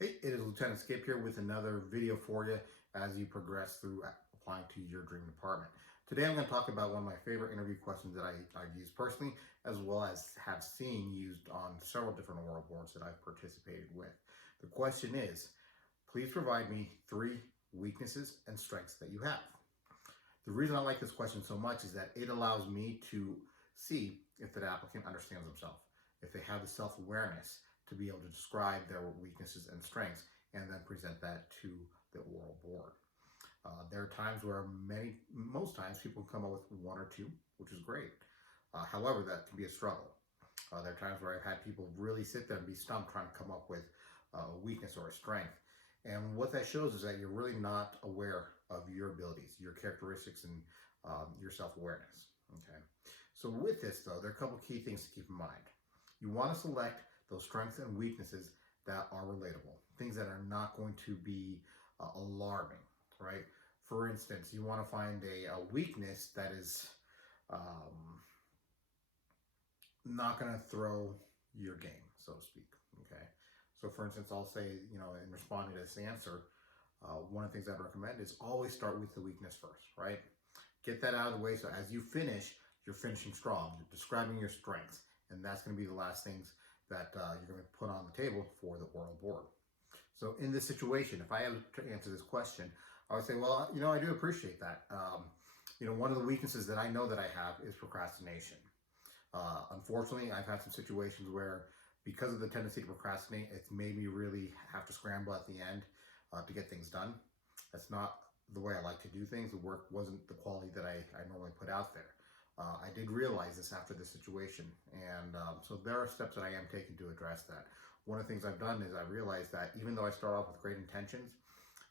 Hey, it is Lieutenant Skip here with another video for you as you progress through applying to your dream department. Today I'm going to talk about one of my favorite interview questions that I've used personally, as well as have seen used on several different oral boards that I've participated with. The question is, please provide me 3 weaknesses and strengths that you have. The reason I like this question so much is that it allows me to see if the applicant understands themselves, if they have the self-awareness to be able to describe their weaknesses and strengths and then present that to the oral board. There are times where most times people come up with 1 or 2, which is great. However, that can be a struggle. There are times where I've had people really sit there and be stumped trying to come up with a weakness or a strength. And what that shows is that you're really not aware of your abilities, your characteristics, and your self-awareness. Okay. So with this, though, there are a couple key things to keep in mind. You want to select those strengths and weaknesses that are relatable, things that are not going to be alarming, right? For instance, you want to find a weakness that is not going to throw your game, so to speak, okay? So for instance, I'll say, in responding to this answer, one of the things I'd recommend is always start with the weakness first, right? Get that out of the way so as you finish, you're finishing strong. You're describing your strengths, and that's going to be the last things that you're going to put on the table for the oral board. So in this situation, if I had to answer this question, I would say, well, I do appreciate that. One of the weaknesses that I know that I have is procrastination. Unfortunately, I've had some situations where because of the tendency to procrastinate, it's made me really have to scramble at the end to get things done. That's not the way I like to do things. The work wasn't the quality that I normally put out there. I did realize this after this situation, and so there are steps that I am taking to address that. One of the things I've done is I realized that even though I start off with great intentions,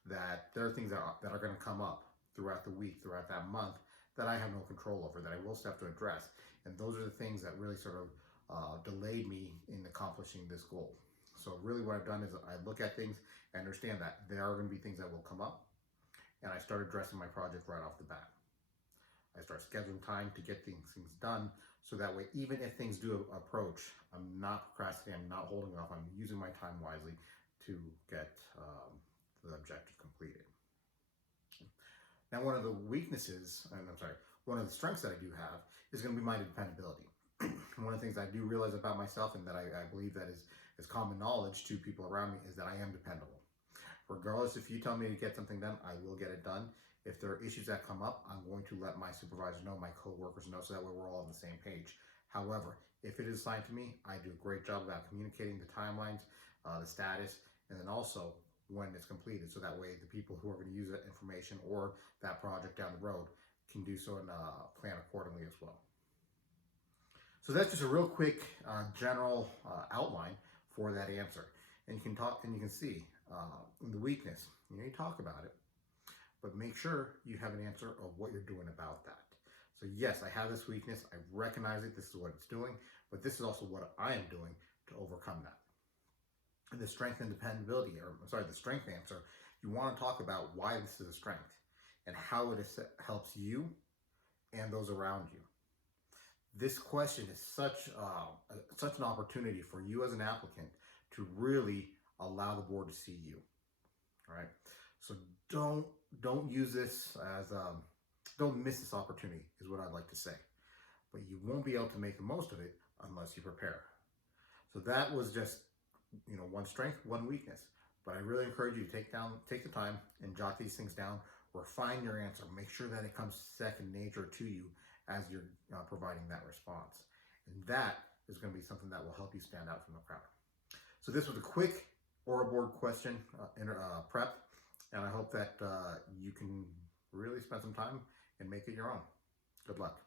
that there are things that are going to come up throughout the week, throughout that month, that I have no control over, that I will have to address. And those are the things that really sort of delayed me in accomplishing this goal. So really what I've done is I look at things and understand that there are going to be things that will come up, and I start addressing my project right off the bat. I start scheduling time to get things done, so that way, even if things do approach, I'm not procrastinating, I'm not holding off, I'm using my time wisely to get the objective completed. Now, one of the weaknesses, one of the strengths that I do have is going to be my dependability. One of the things I do realize about myself, and that I believe that is common knowledge to people around me, is that I am dependable. Regardless, if you tell me to get something done, I will get it done. If there are issues that come up, I'm going to let my supervisor know, my coworkers know, so that way we're all on the same page. However, if it is assigned to me, I do a great job about communicating the timelines, the status, and then also when it's completed, so that way the people who are going to use that information or that project down the road can do so and plan accordingly as well. So that's just a real quick general outline for that answer. And you can see the weakness. You talk about it, but make sure you have an answer of what you're doing about that. So yes, I have this weakness. I recognize it. This is what it's doing, but this is also what I am doing to overcome that. And the strength and dependability, the strength answer, you want to talk about why this is a strength and how it helps you and those around you. This question is such an opportunity for you as an applicant to really allow the board to see you. All right. So don't use this as don't miss this opportunity is what I'd like to say. But you won't be able to make the most of it unless you prepare. So that was just one strength, one weakness. But I really encourage you to take the time and jot these things down, refine your answer, make sure that it comes second nature to you as you're providing that response. And that is going to be something that will help you stand out from the crowd. So this was a quick oral board question prep, and I hope that you can really spend some time and make it your own. Good luck.